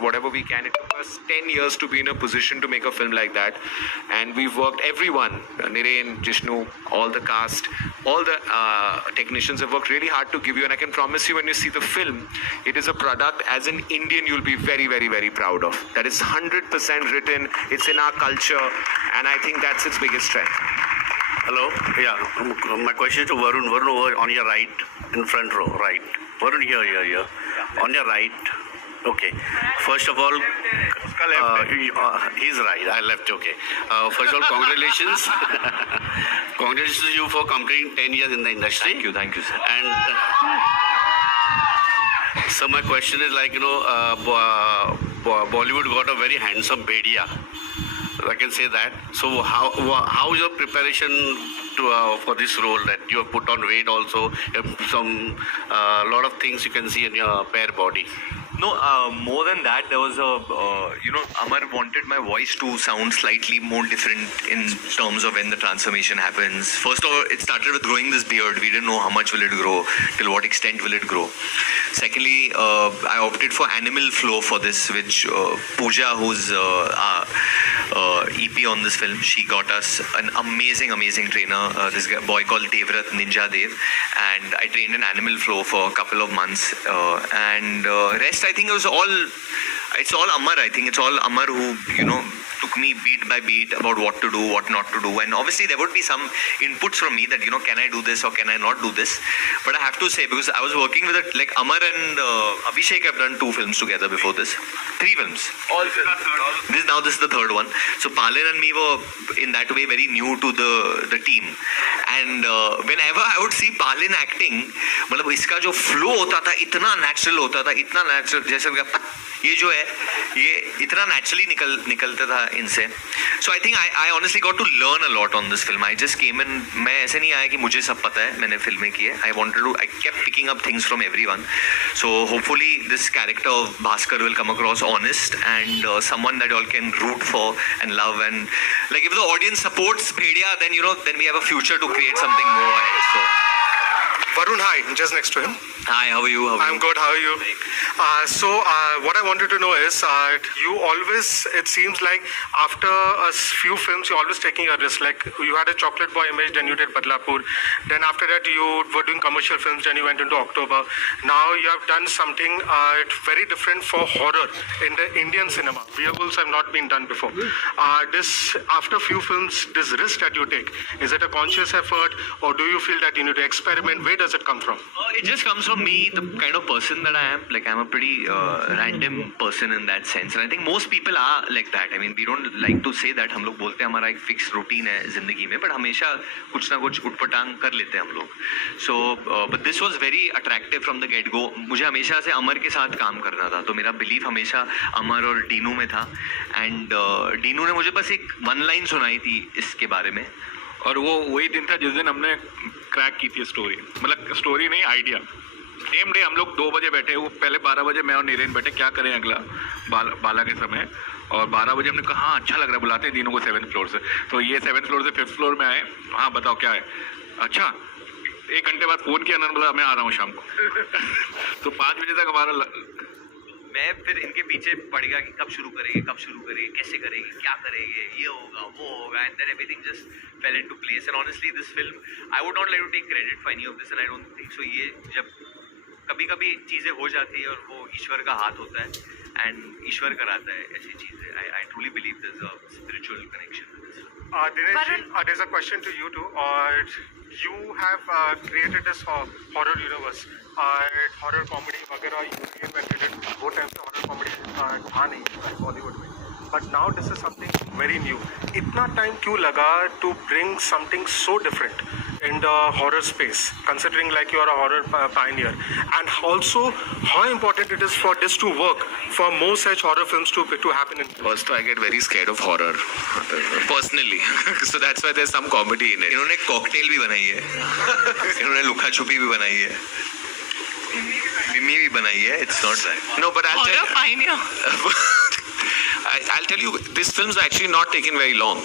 whatever we can. It took us 10 years to be in a position to make a film like that, and we've worked, everyone, Niren, Jishnu, all the cast, all the technicians have worked really hard to give you, and I can promise you when you see the film, it is a product as an Indian you'll be very, very, very proud of. That is 100% written, it's in our culture, and I think that's its biggest strength. Hello? Yeah, my question is to Varun. Varun over on your right, in front row, right. Varun here. On your right. Okay. First of all, he's right. I left. Okay. First of all, congratulations. Congratulations to you for completing 10 years in the industry. Thank you, sir. And so my question is like, Bollywood got a very handsome Bhediya. I can say that. So how is your preparation to for this role, that you have put on weight also, some lot of things you can see in your bare body? No, more than that, there was Amar wanted my voice to sound slightly more different in terms of when the transformation happens. First of all, it started with growing this beard. We didn't know how much will it grow, till what extent will it grow. Secondly, I opted for animal flow for this, which Pooja, who's EP on this film, she got us an amazing trainer, this boy called Devrat, Ninja Dev, and I trained in animal flow for a couple of months, and rest I think it's all Amar. I think it's all Amar who, took me beat by beat about what to do, what not to do. And obviously there would be some inputs from me that, can I do this or can I not do this? But I have to say, because I was working with it, like Amar and Abhishek have done 2 films together before this. 3 films. All films. This is the 3rd one. So Palin and me were in that way very new to the team. And whenever I would see Palin acting, मतलब इसका जो flow होता था इतना natural होता था, इतना natural, जैसे ये जो है ये इतना naturally निकलता था इनसे. So I think I honestly got to learn a lot on this film. I just came in, मैं ऐसे नहीं आया कि मुझे सब पता है, मैंने फिल्में की है. I kept picking up things from everyone. So hopefully this character of Bhaskar will come across honest and someone that you all can root for and love, and like if the audience supports Bhediya, then then we have a future to create something more. So Varun, hi, just next to him. Hi, how are you? I'm good, how are you? So what I wanted to know is, you always, it seems like after a few films, you're always taking a risk. Like you had a Chocolate Boy image, then you did Badlapur. Then after that, you were doing commercial films, then you went into October. Now you have done something very different for horror in the Indian cinema. Werewolves have not been done before. After a few films, this risk that you take, is it a conscious effort, or do you feel that you need to experiment? Where does it come from? It just comes from me, the kind of person that I am. Like I'm a pretty random person in that sense, and I think most people are like that. I mean, we don't like to say that. हम लोग बोलते हैं हमारा एक fixed routine है जिंदगी में, but हमेशा कुछ ना कुछ उठपटांग कर लेते हैं हम लोग. So, but this was very attractive from the get-go. मुझे हमेशा से अमर के साथ काम करना था, तो मेरा belief हमेशा अमर और डीनू में था. And डीनू ने मुझे बस एक one line सुनाई थी इसके बारे में, और वो वही दिन था जिस दिन हमने क्रैक की थी स्टोरी. मतलब स्टोरी नहीं, आइडिया. सेम डे हम लोग 2 बजे बैठे, वो पहले 12 बजे मैं और नीरेन बैठे क्या करें अगला बाला के समय, और 12 बजे हमने कहा हाँ अच्छा लग रहा है, बुलाते हैं तीनों को 7th फ्लोर से. तो ये 7th फ्लोर से 5th फ्लोर में आए. हाँ बताओ क्या है. अच्छा 1 घंटे बाद फ़ोन किया, उन्होंने बोला मैं आ रहा हूँ शाम को. तो 5 बजे तक हमारा मैं फिर इनके पीछे पड़ गया कि कब शुरू करेंगे, कैसे करेंगे, क्या करेंगे, ये होगा वो होगा, and then everything just fell into place. And honestly this film, I would not like to take credit for any of this, and I don't think so. ये जब कभी चीज़ें हो जाती है और वो ईश्वर का हाथ होता है, and ईश्वर कराता है ऐसी चीज़ें. I truly believe there's a spiritual connection with this. Dinesh, there's a question to you too. You have created this horror universe. Horror comedy वगैरह you reinvented it. वो टाइम पे horror comedy था नहीं Bollywood में. But now this is something very new. इतना time क्यों लगा to bring something so different in the horror space, considering like you are a horror pioneer, and also how important it is for this to work, for more such horror films to happen in. First, I get very scared of horror personally, so that's why there's some comedy in it. इन्होंने cocktail भी बनाई है, इन्होंने लुका छुपी भी बनाई है, मिमी भी बनाई है. It's not that. No, but I'll tell you, this film's actually not taken very long.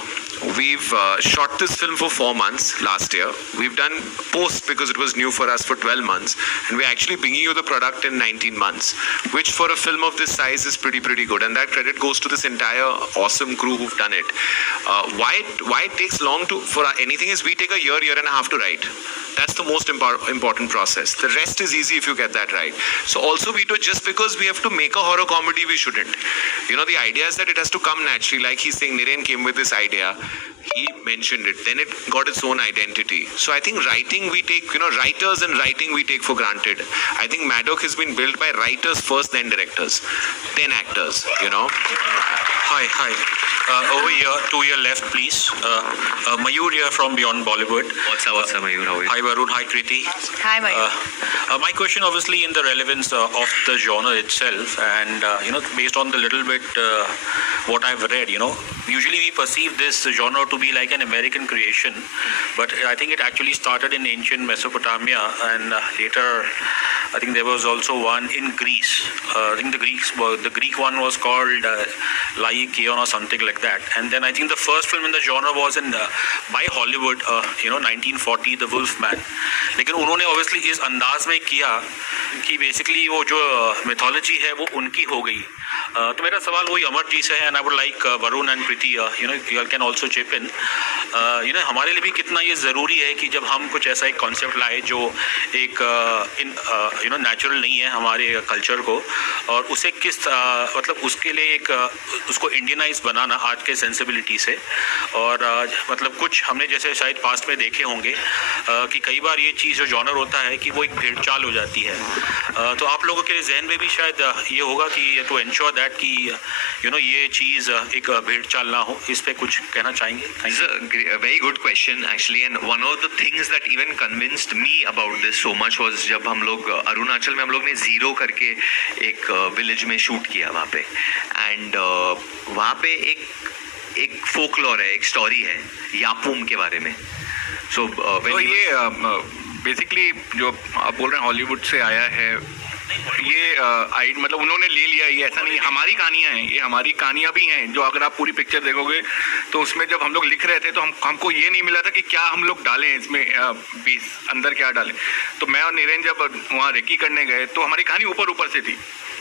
We've shot this film for 4 months last year. We've done post because it was new for us for 12 months. And we're actually bringing you the product in 19 months, which for a film of this size is pretty good. And that credit goes to this entire awesome crew who've done it. Why it takes long for anything is we take a year and a half to write. That's the most important process. The rest is easy if you get that right. So also we do it just because we have to make a horror comedy, we shouldn't. You know, the idea is that it has to come naturally. Like he's saying, Niren came with this idea. He mentioned it. Then it got its own identity. So I think writing we take, writers and writing we take for granted. I think Maddox has been built by writers first, then directors, then actors, Hi. Over here, to your left, please. Mayur here from Beyond Bollywood. What's up, Mayur? How are you? Hi, Varun. Hi, Kriti. Hi, Mayur. My question, obviously, in the relevance of the genre itself, and based on the little bit what I've read, usually we perceive this genre to be like an American creation, but I think it actually started in ancient Mesopotamia, and later, I think there was also one in Greece. I think the Greek one was called Laikion or something like that. And then I think the first film in the genre was by Hollywood, 1940, The Wolf Man. लेकिन उन्होंने obviously इस अंदाज में किया कि basically वो जो mythology है वो उनकी हो गई. तो मेरा सवाल वही अमर जी से है, and I would like Varun and Kriti, you all can also chip in. हमारे लिए भी कितना ये ज़रूरी है कि जब हम कुछ ऐसा एक कॉन्सेप्ट लाए जो एक नेचुरल नहीं है हमारे कल्चर को, और उसे किस मतलब उसके लिए एक उसको इंडियनाइज बनाना आज के सेंसिबिलिटी से, और मतलब कुछ हमने जैसे शायद पास्ट में देखे होंगे कि कई बार ये चीज़ जो जॉनर होता है कि वो एक भेड़ चाल हो जाती है. तो आप लोगों के जहन में भी शायद ये होगा कि टू एंश्योर दैट कि ये चीज़ एक भेड़ चाल ना हो, इस पे कुछ कहना चाहेंगे? It's a very good question actually, and one of the things that even convinced me about this so much was जब हम लोग अरुणाचल में हम लोग ने जीरो करके एक विलेज में शूट किया वहाँ पे, एंड वहाँ पे एक फोकलॉर है, एक स्टोरी है यापूम के बारे में. सो ये बेसिकली जो आप बोल रहे हैं हॉलीवुड से आया है, ये मतलब उन्होंने ले लिया. ये ऐसा नहीं, हमारी कहानियां हैं, ये हमारी कहानियां भी हैं. जो अगर आप पूरी पिक्चर देखोगे तो उसमें जब हम लोग लिख रहे थे तो हमको ये नहीं मिला था कि क्या हम लोग डालें इसमें बीस अंदर क्या डालें. तो मैं और नीरेन जब वहाँ रेकी करने गए तो हमारी कहानी ऊपर से थी.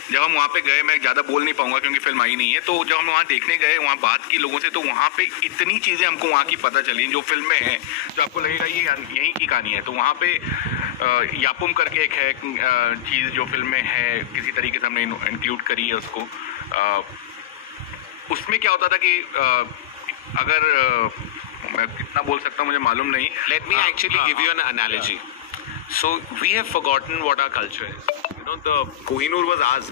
जब हम वहाँ पे गए, मैं ज़्यादा बोल नहीं पाऊंगा क्योंकि फिल्म आई नहीं है, तो जब हम वहाँ देखने गए, वहाँ बात की लोगों से, तो वहाँ पे इतनी चीज़ें हमको वहाँ की पता चली जो फिल्म में हैं, जो आपको लगेगा ये यहीं की कहानी है. तो वहाँ पे यापुम करके एक है चीज़ जो फिल्म में है, किसी तरीके से हमने इंक्लूड करी है उसको. उसमें क्या होता था कि अगर मैं कितना बोल सकता हूँ मुझे मालूम नहीं. Let me actually give you an analogy. So we have forgotten what our culture is. The Kohinoor was ours,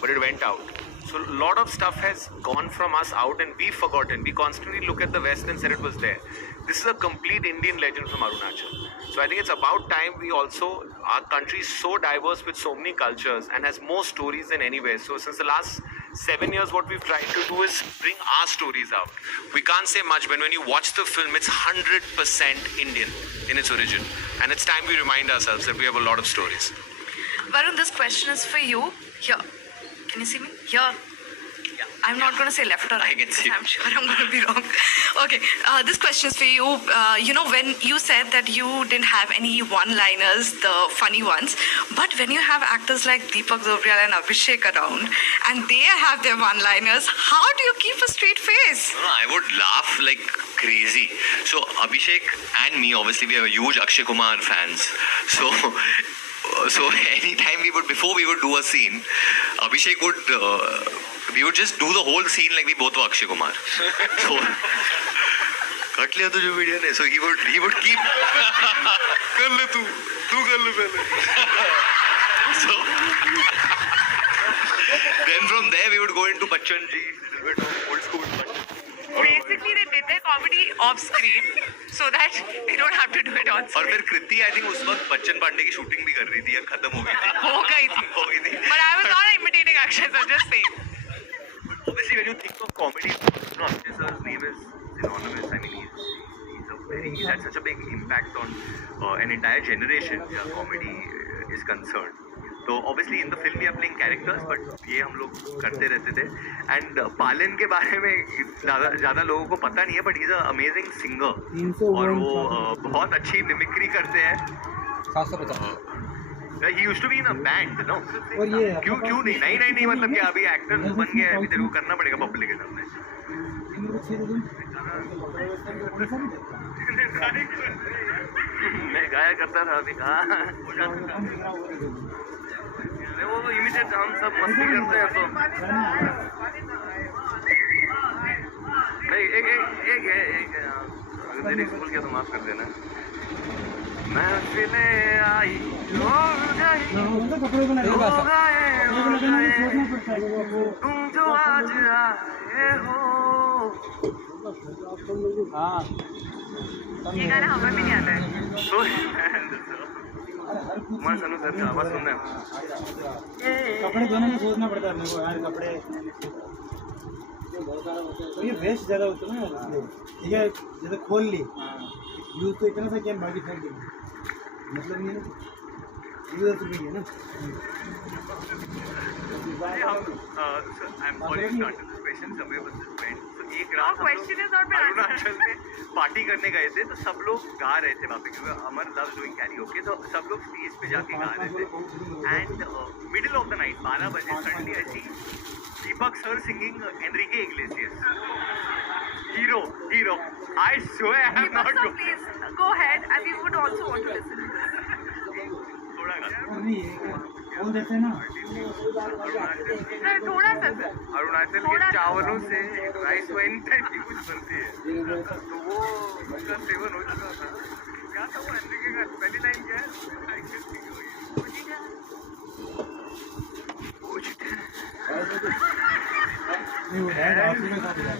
but it went out. So a lot of stuff has gone from us out and we've forgotten. We constantly look at the West and said it was there. This is a complete Indian legend from Arunachal. So I think it's about time our country is so diverse with so many cultures and has more stories than anywhere. So since the last 7 years, what we've tried to do is bring our stories out. We can't say much, but when you watch the film, it's 100% Indian in its origin. And it's time we remind ourselves that we have a lot of stories. Varun, this question is for you. Here. Can you see me? Here. Yeah. I'm not going to say left or right. I can see. I'm sure I'm going to be wrong. Okay. This question is for you. When you said that you didn't have any one-liners, the funny ones, but when you have actors like Deepak Dobriyal and Abhishek around, and they have their one-liners, how do you keep a straight face? No, I would laugh like crazy. So Abhishek and me, obviously, we are huge Akshay Kumar fans. So anytime before we would do a scene, Abhishek would, we would just do the whole scene like we both were Akshay Kumar. So, cut liya tujhe video ne. So he would keep, kar le tu kar le pehle. So, then from there we would go into Bachchan ji, little bit of old school Bachchan. Basically, they did their comedy off screen so that they don't have to do it on और screen. फिर कृति I think उस वक्त बच्चन पांडे की shooting भी कर रही थी या खत्म हो गई थी. हो गई थी. But I was not imitating Akshay, so just saying. Obviously, when you think of comedy, Akshay sir's name is synonymous. I mean, he's had such a big impact on an entire generation where comedy is concerned. तो obviously in the film we are playing characters, but ये हम लोग करते रहते थे. And पालन के बारे में ज़्यादा लोगों को पता नहीं है, but he is a amazing singer और वो बहुत अच्छी मिमिक्री करते हैं. 750. He used to be in a band, no? और ये क्यों नहीं मतलब कि अभी एक्टर बन गया है, अभी तेरे को करना पड़ेगा पब्लिक के सामने. मैं गाया करता था अभी कहाँ. वो तो इमीडिएट हम सब मस्ती करते हैं तो नहीं. एक तेरी स्कूल क्या तो माफ कर देना. महफिलें आई कपड़े तुम जो आज आए हो. हाँ ये गाना हमें भी नहीं आता है. कुमार सानू सर का आवाज सुनना है. कपड़े धोने में सोचना पड़ता है अपने को यार. कपड़े तो ये वेस्ट ज़्यादा होता है ना इसलिए. ठीक है जैसे खोल ली यूज तो इतना सा क्या बाकी फेंक देंगे, मतलब नहीं है ना. यूज तो भी है ना. I'm sorry to start this question somewhere was suspend. So एक रात हम question is not been answered. Arunachal में पार्टी करने गए थे, तो सब लोग गा रहे थे वहाँ पे क्योंकि अमर लव्स डूइंग कैरियोके, तो सब लोग स्टेज पे जाके गा रहे थे. And middle of the night 12 बजे suddenly I see Deepak sir singing Enrique Iglesias. Hero. I swear I am not So joking. please go ahead, and we would also want to listen. थोड़ा गा. नहीं बोल देते हैं ना. Sir, थोड़ा सा sir. अरुणाचल के चावलों से राइस वाइन टाइप की कुछ बनती है, तो वो उसका सेवन हो चुका था. क्या था वो एनरिके का पहली लाइन क्या है? नहीं वो है आरती में साथ है.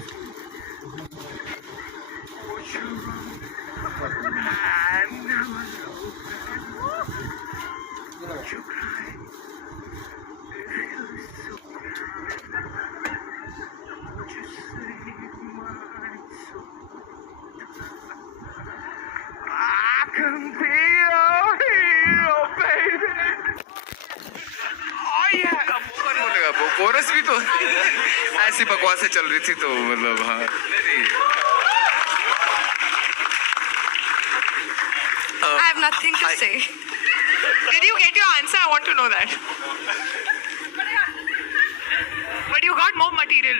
कोरस भी तो ऐसी बकवासें चल रही थी तो मतलब हाँ. I have nothing to say. Did you get your answer? I want to know that. But you got more material.